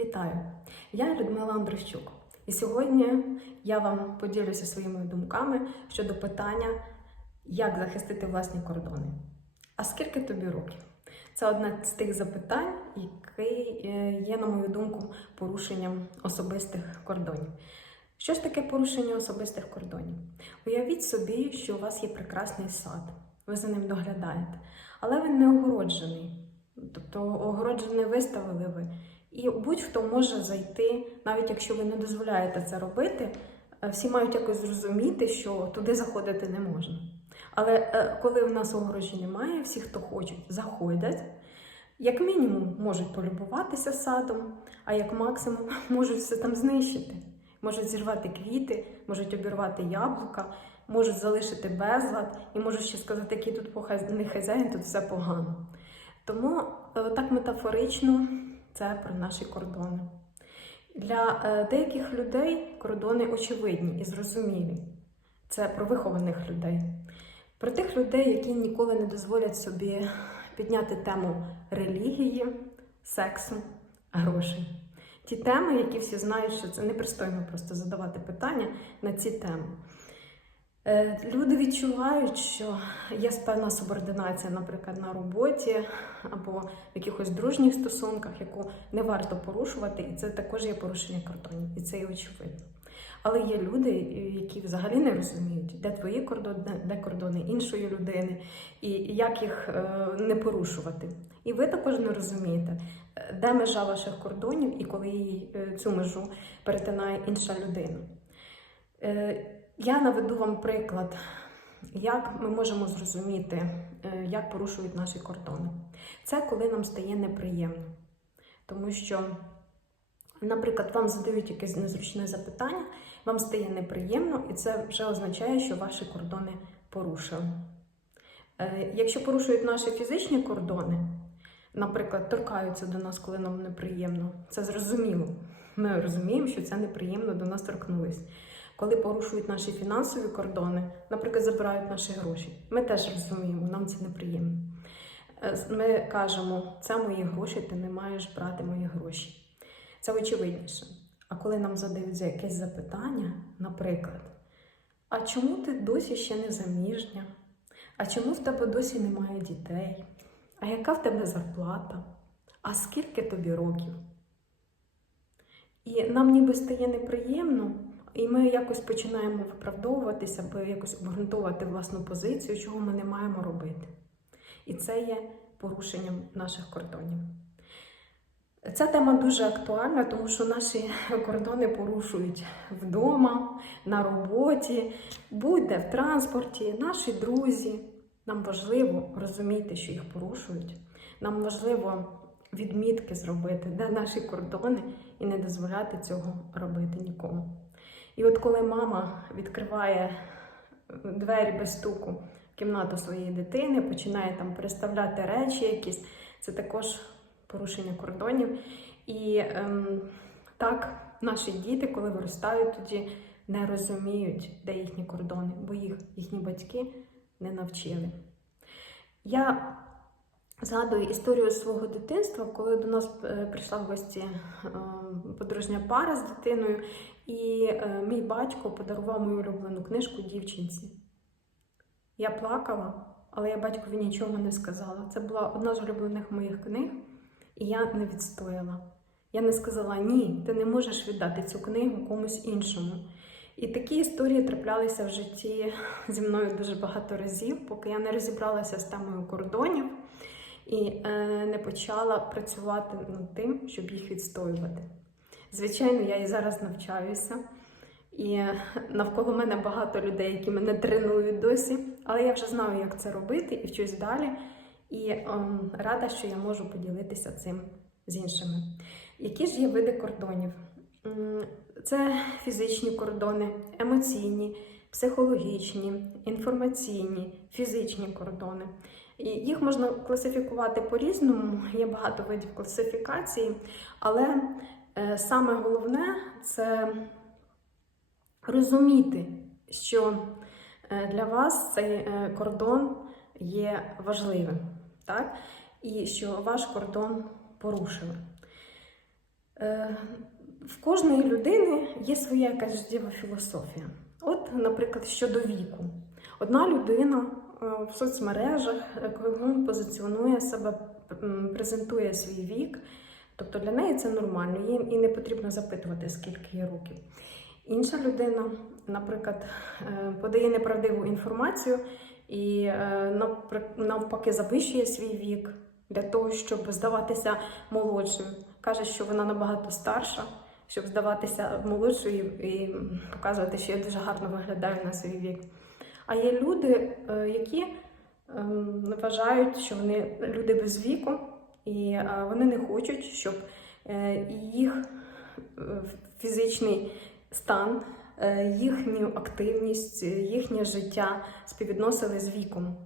Вітаю! Я Людмила Андрощук. І сьогодні я вам поділюся своїми думками щодо питання, як захистити власні кордони. А скільки тобі років? Це одне з тих запитань, який е, є, на мою думку, порушенням особистих кордонів. Що ж таке порушення особистих кордонів? Уявіть собі, що у вас є прекрасний сад, ви за ним доглядаєте, але він не огороджений. Тобто огороджений виставили ви. І будь-хто може зайти, навіть якщо ви не дозволяєте це робити, е, всі мають якось зрозуміти, що туди заходити не можна. Але е, коли в нас огорожі немає, всі, хто хочуть, заходять. Як мінімум можуть полюбуватися садом, а як максимум можуть все там знищити. Можуть зірвати квіти, можуть обірвати яблука, можуть залишити безлад і можуть ще сказати, який тут не хазяїн, тут все погано. Тому е, так метафорично це про наші кордони. Для е, деяких людей кордони очевидні і зрозумілі. Це про вихованих людей. Про тих людей, які ніколи не дозволять собі підняти тему релігії, сексу, грошей. Ті теми, які всі знають, що це непристойно просто задавати питання на ці теми. Е, Люди відчувають, що є певна субординація, наприклад, на роботі або в якихось дружніх стосунках, яку не варто порушувати, і це також є порушення кордонів, і це є очевидно. Але є люди, які взагалі не розуміють, де твої кордони, де кордони іншої людини, і як їх е, не порушувати. І ви також не розумієте, е, де межа ваших кордонів і коли е, цю межу перетинає інша людина. Я наведу вам приклад, як ми можемо зрозуміти, е, як порушують наші кордони. Це коли нам стає неприємно. Тому що, наприклад, вам задають якесь незручне запитання, вам стає неприємно, і це вже означає, що ваші кордони порушили. Е, Якщо порушують наші фізичні кордони, наприклад, торкаються до нас, коли нам неприємно, це зрозуміло. Ми розуміємо, що це неприємно до нас торкнулись. Коли порушують наші фінансові кордони, наприклад, забирають наші гроші, ми теж розуміємо, нам це неприємно. Е, Ми кажемо, це мої гроші, ти не маєш брати мої гроші. Це очевидніше. А коли нам задають за якесь запитання, наприклад, а чому ти досі ще не заміжня? А чому в тебе досі немає дітей? А яка в тебе зарплата? А скільки тобі років? І нам ніби стає неприємно, і ми якось починаємо виправдовуватися, аби якось обґрунтовувати власну позицію, чого ми не маємо робити. І це є порушенням наших кордонів. Ця тема дуже актуальна, тому що наші кордони порушують вдома, на роботі, будь-де в транспорті, наші друзі. Нам важливо розуміти, що їх порушують. Нам важливо відмітки зробити, де наші кордони, і не дозволяти цього робити нікому. І от коли мама відкриває двері без стуку в кімнату своєї дитини, починає там переставляти речі якісь, це також порушення кордонів. І ем, так наші діти, коли виростають, тоді не розуміють, де їхні кордони, бо їх їхні батьки не навчили. Я згадую історію свого дитинства, коли до нас е, прийшла в гості е, подружня пара з дитиною, і е, мій батько подарував мою улюблену книжку дівчинці. Я плакала, але я батькові нічого не сказала. Це була одна з улюблених моїх книг, і я не відстояла. Я не сказала ні, ти не можеш віддати цю книгу комусь іншому. І такі історії траплялися в житті зі мною дуже багато разів, поки я не розібралася з темою кордонів і е, не почала працювати над тим, щоб їх відстоювати. Звичайно, я і зараз навчаюся, і навколо мене багато людей, які мене тренують досі, але я вже знаю, як це робити, і вчусь далі. І ем, рада, що я можу поділитися цим з іншими. Які ж є види кордонів? Це фізичні кордони, емоційні, психологічні, інформаційні, фізичні кордони. І їх можна класифікувати по-різному, є багато видів класифікації, але е, саме головне це розуміти, що е, для вас цей е, кордон є важливим, так? і що ваш кордон порушили. В кожної людини є своя якась життєва філософія. От, наприклад, щодо віку. Одна людина в соцмережах е, кругом позиціонує себе, презентує свій вік. Тобто для неї це нормально, їй і не потрібно запитувати, скільки їй років. Інша людина, наприклад, е, подає неправдиву інформацію і е, навпаки завищує свій вік для того, щоб здаватися молодшим. Каже, що вона набагато старша, щоб здаватися молодшою і показувати, що я дуже гарно виглядаю на свій вік. А є люди, е, які ем, вважають, що вони люди без віку, і е, вони не хочуть, щоб е, їх фізичний стан, їхню активність, їхнє життя співвідносили з віком.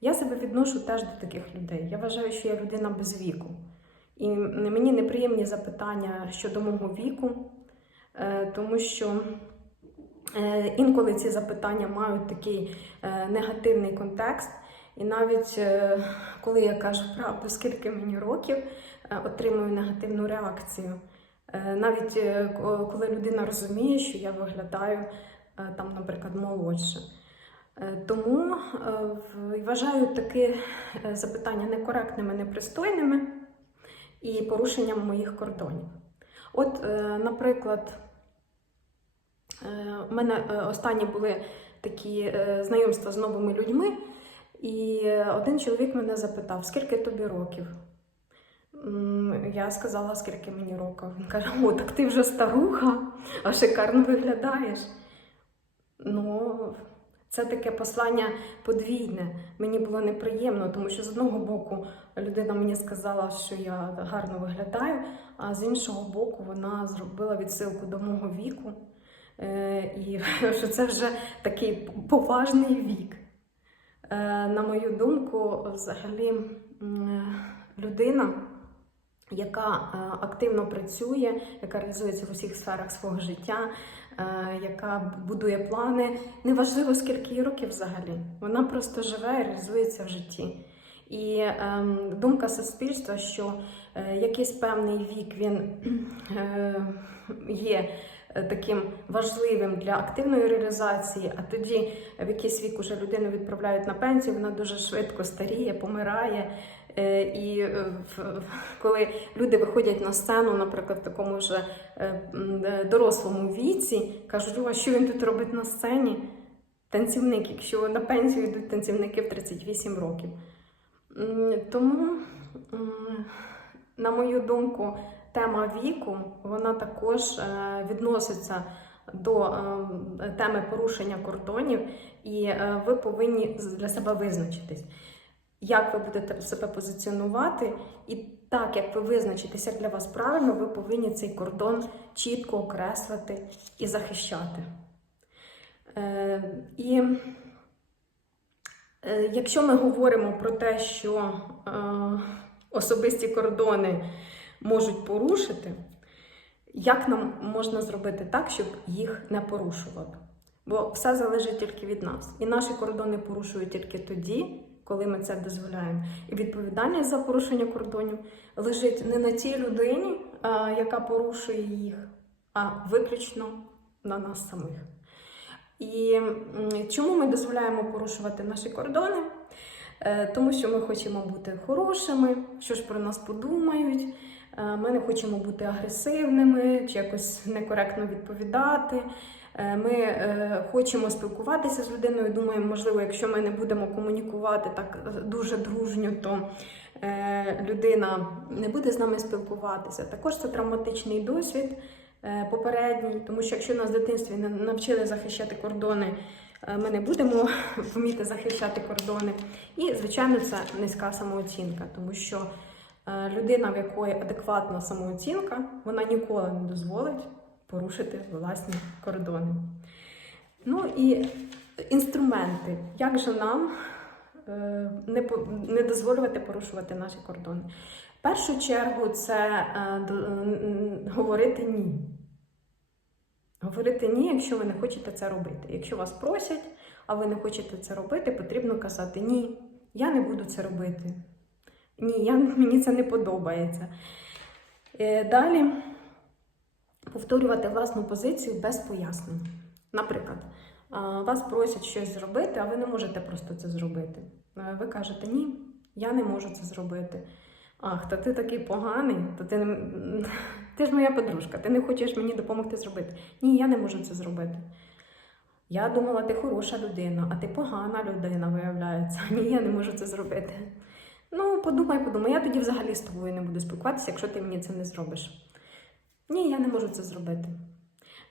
Я себе відношу теж до таких людей. Я вважаю, що я людина без віку. І мені неприємні запитання щодо мого віку, тому що інколи ці запитання мають такий е, негативний контекст. І навіть е, коли я кажу правду, скільки мені років, е, отримую негативну реакцію. Е, Навіть е, коли людина розуміє, що я виглядаю е, там, наприклад, молодше. Е, Тому е, вважаю такі е, запитання некоректними, непристойними і порушенням моїх кордонів. От, е, наприклад, е, у мене е, останні були такі е, знайомства з новими людьми, і е, один чоловік мене запитав, скільки тобі років? Я сказала, скільки мені років. Він каже: О, так ти вже старуха, а шикарно виглядаєш. Ну, це таке послання подвійне. Мені було неприємно, тому що з одного боку людина мені сказала, що я гарно виглядаю, а з іншого боку, вона зробила відсилку до мого віку. Е, і що це вже такий поважний вік. Е, на мою думку, взагалі, людина, яка е, активно працює, яка реалізується в усіх сферах свого життя, е, яка будує плани, неважливо скільки років взагалі. Вона просто живе і реалізується в житті. І ем, думка суспільства, що е, якийсь певний вік він е, є е, таким важливим для активної реалізації, а тоді в якийсь вік уже людину відправляють на пенсію, вона дуже швидко старіє, помирає. Е, І е, коли люди виходять на сцену, наприклад, в такому вже е, е, дорослому віці, кажуть, а що він тут робить на сцені? Танцівник, якщо на пенсію йдуть танцівники в 38 років. Тому, на мою думку, тема віку вона також е, відноситься до е, теми порушення кордонів, і е, ви повинні для себе визначитись, як ви будете себе позиціонувати, і так як ви визначитеся для вас правильно, ви повинні цей кордон чітко окреслити і захищати. І Якщо ми говоримо про те, що особисті кордони можуть порушити, як нам можна зробити так, щоб їх не порушувати? Бо все залежить тільки від нас. І наші кордони порушують тільки тоді, коли ми це дозволяємо. І відповідальність за порушення кордонів лежить не на тій людині, яка порушує їх, а виключно на нас самих. І чому ми дозволяємо порушувати наші кордони? Е, Тому що ми хочемо бути хорошими, що ж про нас подумають. Е, Ми не хочемо бути агресивними чи якось некоректно відповідати. Е, Ми е, хочемо спілкуватися з людиною. Думаємо, можливо, якщо ми не будемо комунікувати так дуже дружньо, то людина не буде з нами спілкуватися. Також це травматичний досвід попередній, тому що якщо нас в дитинстві не навчили захищати кордони, ми не будемо вміти захищати кордони. І, звичайно, це низька самооцінка, тому що людина, в якої адекватна самооцінка, вона ніколи не дозволить порушити власні кордони. Ну і інструменти, як же нам е, не, дозволювати порушувати наші кордони. В першу чергу це е, говорити ні. Говорити ні, якщо ви не хочете це робити. Якщо вас просять, а ви не хочете це робити, потрібно казати ні, я не буду це робити. Ні, я, мені це не подобається. Е, Далі повторювати власну позицію без пояснень. Наприклад, вас просять щось зробити, а ви не можете просто це зробити. Ви кажете, ні, я не можу це зробити. Ах, та ти такий поганий, то ти, ти ж моя подружка, ти не хочеш мені допомогти зробити. Ні, я не можу це зробити. Я думала, ти хороша людина, а ти погана людина, виявляється. Ні, я не можу це зробити. Ну, подумай, подумай, я тоді взагалі з тобою не буду спілкуватися, якщо ти мені це не зробиш. Ні, я не можу це зробити.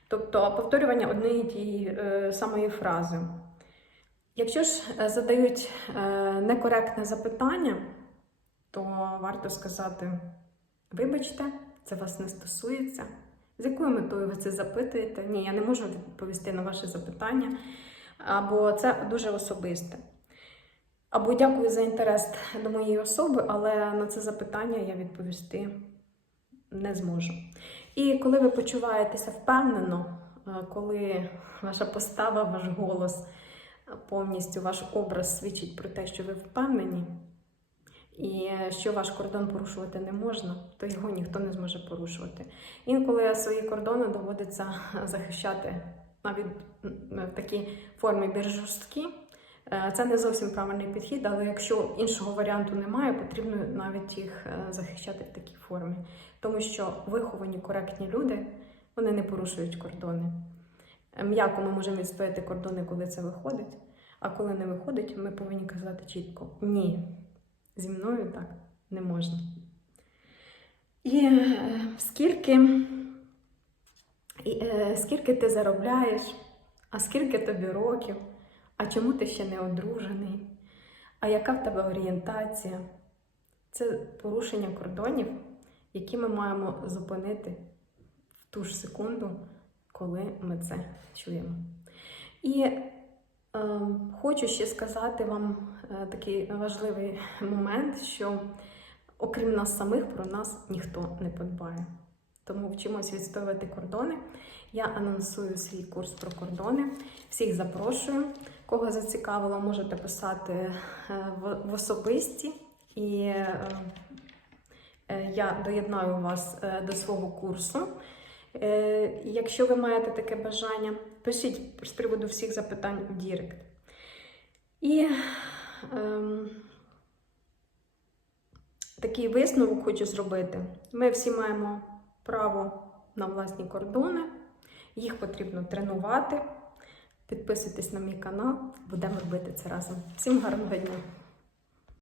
Тобто повторювання однієї тієї е, самої фрази. Якщо ж е, задають е, некоректне запитання, то варто сказати: вибачте, це вас не стосується. З якою метою ви це запитуєте? Ні, я не можу відповісти на ваше запитання, або це дуже особисте. Або дякую за інтерес до моєї особи, але на це запитання я відповісти не зможу. І коли ви почуваєтеся впевнено, е, коли ваша постава, ваш голос, е, повністю ваш образ свідчить про те, що ви впевнені, і що ваш кордон порушувати не можна, то його ніхто не зможе порушувати. Інколи свої кордони доводиться захищати навіть в такій формі більш жорсткі. Е, Це не зовсім правильний підхід, але якщо іншого варіанту немає, потрібно навіть їх е, захищати в такій формі. Тому що виховані, коректні люди вони не порушують кордони. Е, М'яко ми можемо відстояти кордони, коли це виходить, а коли не виходить, ми повинні казати чітко: ні, зі мною так не можна. І скільки, і, скільки ти заробляєш, а скільки тобі років, а чому ти ще не одружений, а яка в тебе орієнтація? Це порушення кордонів, які ми маємо зупинити в ту ж секунду, коли ми це чуємо. І е, хочу ще сказати вам е, такий важливий момент, що окрім нас самих про нас ніхто не подбає. Тому вчимось відстоювати кордони. Я анонсую свій курс про кордони. Всіх запрошую. Кого зацікавило, можете писати е, в, особисті, і е, е, я доєднаю вас до свого курсу. Якщо ви маєте таке бажання, пишіть з приводу всіх запитань у Дірект. І ем, такий висновок хочу зробити. Ми всі маємо право на власні кордони, їх потрібно тренувати. Підписуйтесь на мій канал, будемо робити це разом. Всім гарного дня!